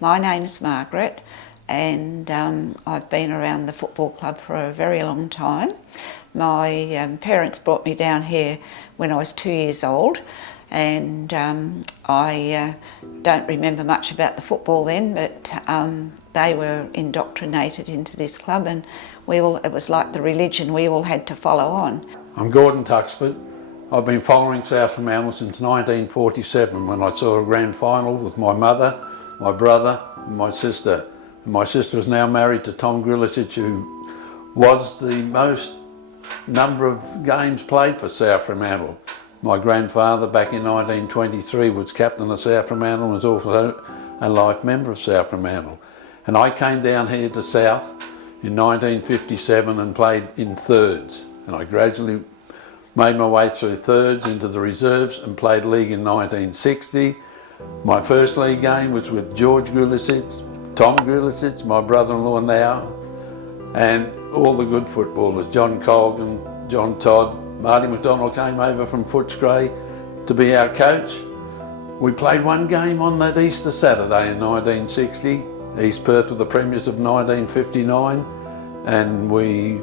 My name's Margaret, and I've been around the football club for a very long time. My parents brought me down here when I was 2 years old, and I don't remember much about the football then, but they were indoctrinated into this club, and it was like the religion, we all had to follow on. I'm Gordon Tuxford. I've been following South Fremantle since 1947 when I saw a grand final with my mother, my brother and my sister. And my sister is now married to Tom Grljusich, who was the most number of games played for South Fremantle. My grandfather back in 1923 was captain of South Fremantle and was also a life member of South Fremantle. And I came down here to South in 1957 and played in thirds. And I gradually made my way through thirds into the reserves and played league in 1960. My first league game was with George Grljusich, Tom Grljusich, my brother-in-law now, and all the good footballers, John Colgan, John Todd, Marty McDonald came over from Footscray to be our coach. We played one game on that Easter Saturday in 1960. East Perth were the premiers of 1959, and we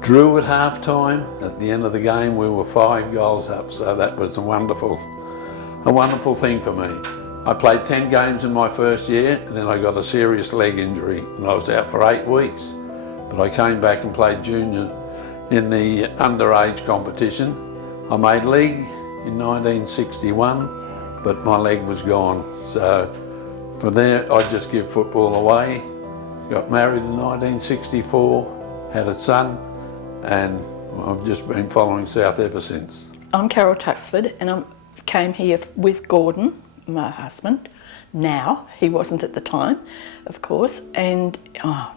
drew at half time. At the end of the game we were 5 goals up, so that was a wonderful thing for me. I played 10 games in my first year, and then I got a serious leg injury and I was out for 8 weeks. But I came back and played junior in the underage competition. I made league in 1961, but my leg was gone. So from there I just give football away. Got married in 1964, had a son, and I've just been following South ever since. I'm Carol Tuxford, and I came here with Gordon, my husband. Now, he wasn't at the time, of course, and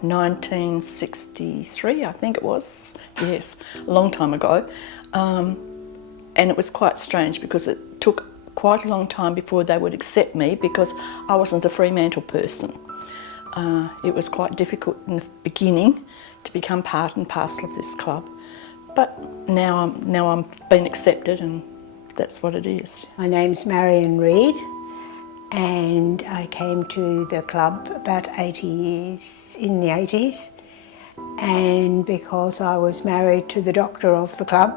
1963 I think it was, yes, a long time ago. And it was quite strange because it took quite a long time before they would accept me because I wasn't a Fremantle person. It was quite difficult in the beginning to become part and parcel of this club, but now I'm been accepted, and that's what it is. My name's Marion Reid, and I came to the club about 80 years, in the 80s, and because I was married to the doctor of the club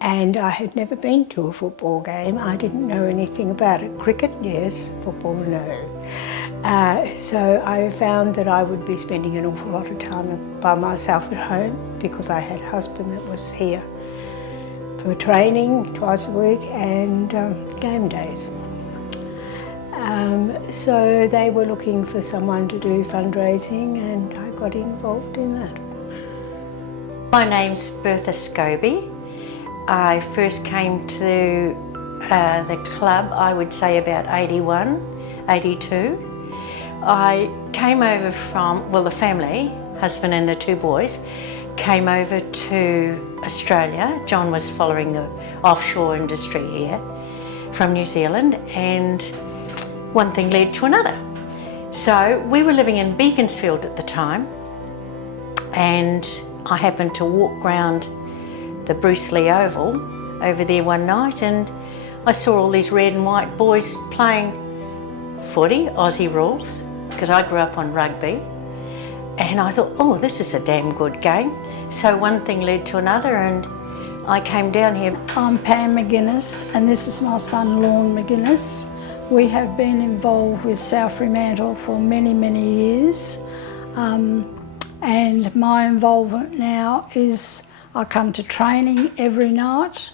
and I had never been to a football game, I didn't know anything about it. Cricket, yes, football, no. So I found that I would be spending an awful lot of time by myself at home because I had a husband that was here for training twice a week and game days. So they were looking for someone to do fundraising, and I got involved in that. My name's Bertha Scobie. I first came to the club, I would say about 81, 82. I came over from, well, the family, husband and the 2 boys, came over to Australia. John was following the offshore industry here from New Zealand, and one thing led to another. So we were living in Beaconsfield at the time, and I happened to walk round the Bruce Lee Oval over there one night, and I saw all these red and white boys playing footy, Aussie rules, because I grew up on rugby, and I thought, oh, this is a damn good game. So one thing led to another, and I came down here. I'm Pam McGuinness, and this is my son Lorne McGuinness. We have been involved with South Fremantle for many, many years, and my involvement now is I come to training every night.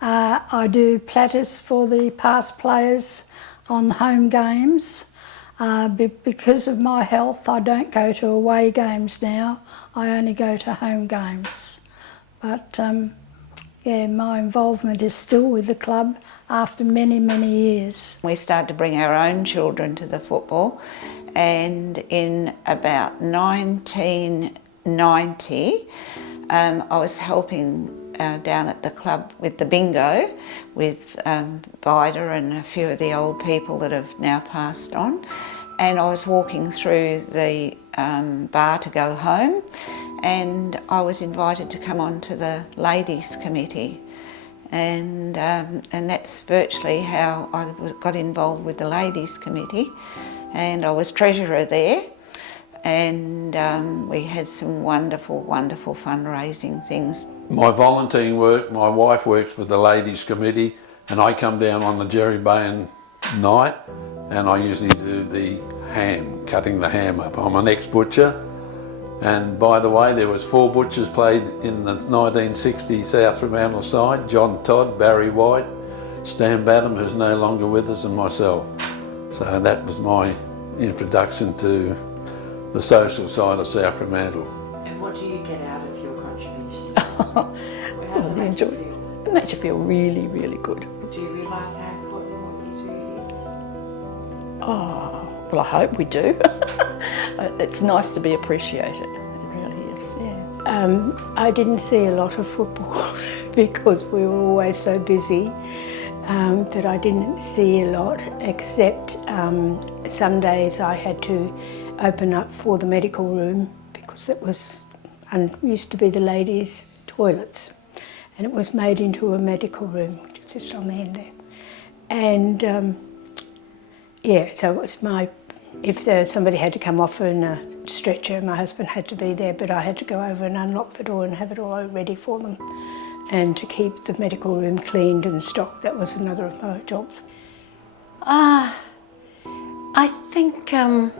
I do platters for the past players on home games. Because of my health, I don't go to away games now. I only go to home games. But yeah, my involvement is still with the club after many, many years. We started to bring our own children to the football, and in about 1990, I was helping down at the club with the bingo with Vida and a few of the old people that have now passed on, and I was walking through the bar to go home, and I was invited to come on to the ladies committee, and that's virtually how I got involved with the ladies committee. and I was treasurer there. And we had some wonderful, wonderful fundraising things. My volunteering work, my wife works for the Ladies Committee, and I come down on the Jerry Bayon night, and I usually do the ham, cutting the ham up. I'm an ex-butcher, and by the way, there was 4 butchers played in the 1960 South Fremantle side: John Todd, Barry White, Stan Badham, who's no longer with us, and myself. So that was my introduction to the social side of South Fremantle. And what do you get out of your contributions? How Well, does it make you feel? It makes you feel really, really good. Do you realise how important what you do is? Oh, well, I hope we do. It's nice to be appreciated. It really is, yeah. I didn't see a lot of football because we were always so busy that I didn't see a lot, except some days I had to open up for the medical room because it was used to be the ladies' toilets, and it was made into a medical room, which is just on the end there. And yeah, so it was if somebody had to come off in a stretcher, my husband had to be there, but I had to go over and unlock the door and have it all ready for them. And to keep the medical room cleaned and stocked, that was another of my jobs. I think, well,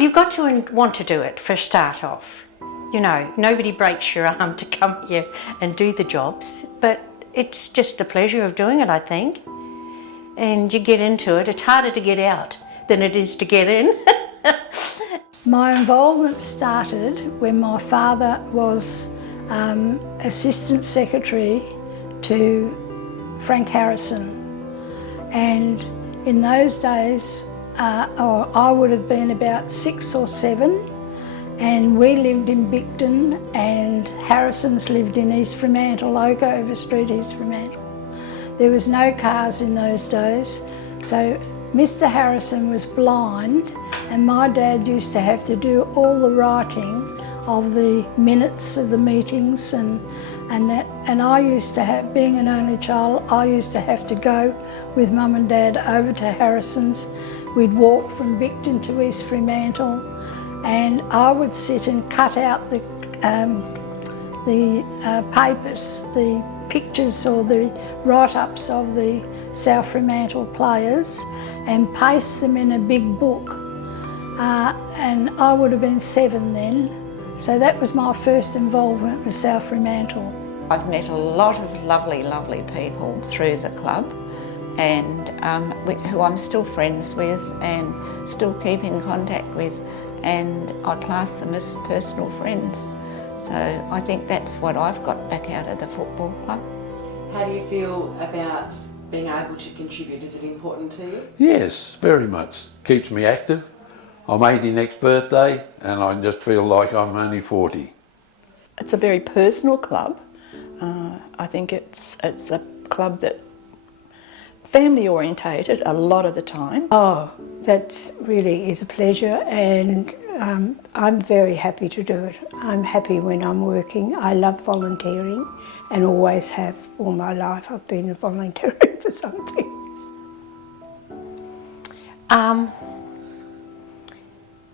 you've got to want to do it for a start off. You know, nobody breaks your arm to come here and do the jobs, but it's just the pleasure of doing it, I think. And you get into it. It's harder to get out than it is to get in. My involvement started when my father was Assistant Secretary to Frank Harrison, and in those days I would have been about 6 or 7, and we lived in Bicton and Harrison's lived in East Fremantle, Oakover Street, East Fremantle. There was no cars in those days, so Mr Harrison was blind, and my dad used to have to do all the writing of the minutes of the meetings and that. And I used to have, being an only child, I used to have to go with Mum and Dad over to Harrison's. We'd walk from Bicton to East Fremantle, and I would sit and cut out the papers, the pictures or the write-ups of the South Fremantle players, and paste them in a big book. And I would have been 7 then, so that was my first involvement with South Fremantle. I've met a lot of lovely, lovely people through the club, and who I'm still friends with and still keep in contact with, and I class them as personal friends. So I think that's what I've got back out of the football club. How do you feel about being able to contribute? Is it important to you? Yes, very much. Keeps me active. I'm 80 next birthday, and I just feel like I'm only 40. It's a very personal club. I think it's a club that family orientated a lot of the time. Oh, that really is a pleasure, and I'm very happy to do it. I'm happy when I'm working. I love volunteering and always have all my life. I've been volunteering for something.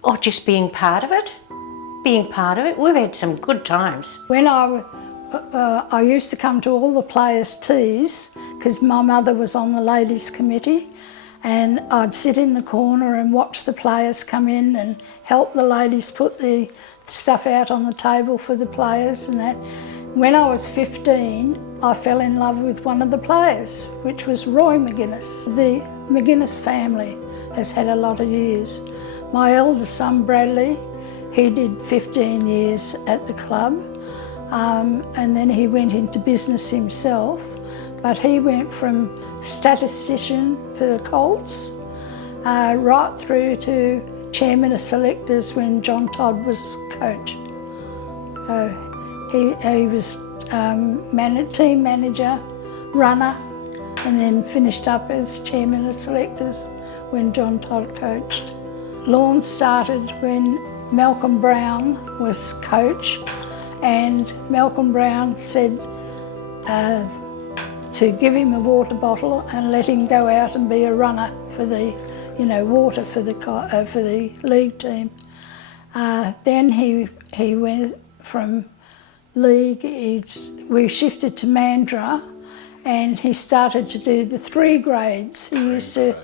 Or just being part of it. Being part of it. We've had some good times. When I used to come to all the players' teas because my mother was on the ladies' committee, and I'd sit in the corner and watch the players come in and help the ladies put the stuff out on the table for the players and that. When I was 15, I fell in love with one of the players, which was Roy McGuinness. The McGuinness family has had a lot of years. My eldest son, Bradley, he did 15 years at the club, and then he went into business himself, but he went from statistician for the Colts right through to chairman of selectors when John Todd was coach. He was team manager, runner, and then finished up as chairman of selectors when John Todd coached. Lawn started when Malcolm Brown was coach, and Malcolm Brown said to give him a water bottle and let him go out and be a runner for the, you know, water for the league team. Then he went from league, we shifted to Mandurah, and he started to do the 3 grades. He used to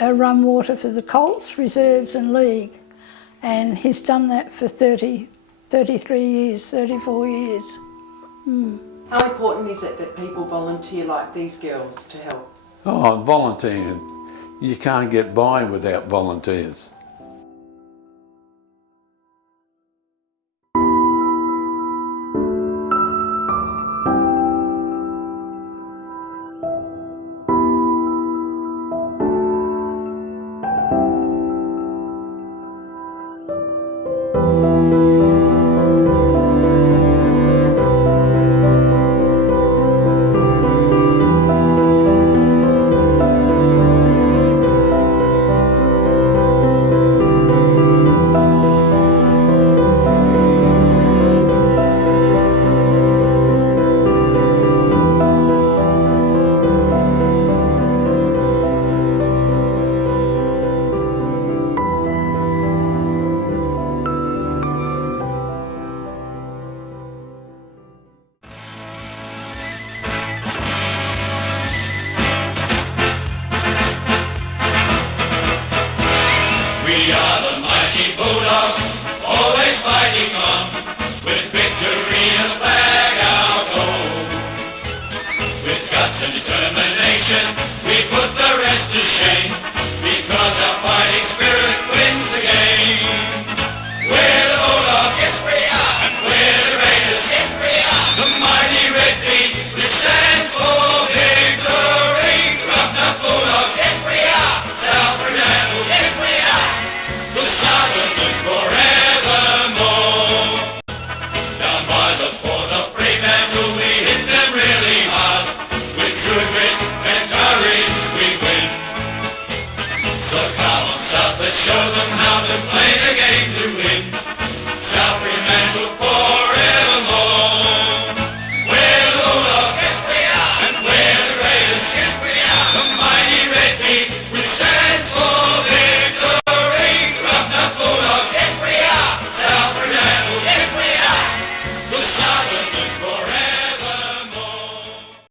run water for the Colts, reserves and league, and he's done that for 33 years, 34 years. How important is it that people volunteer like these girls to help? Oh, volunteering. You can't get by without volunteers.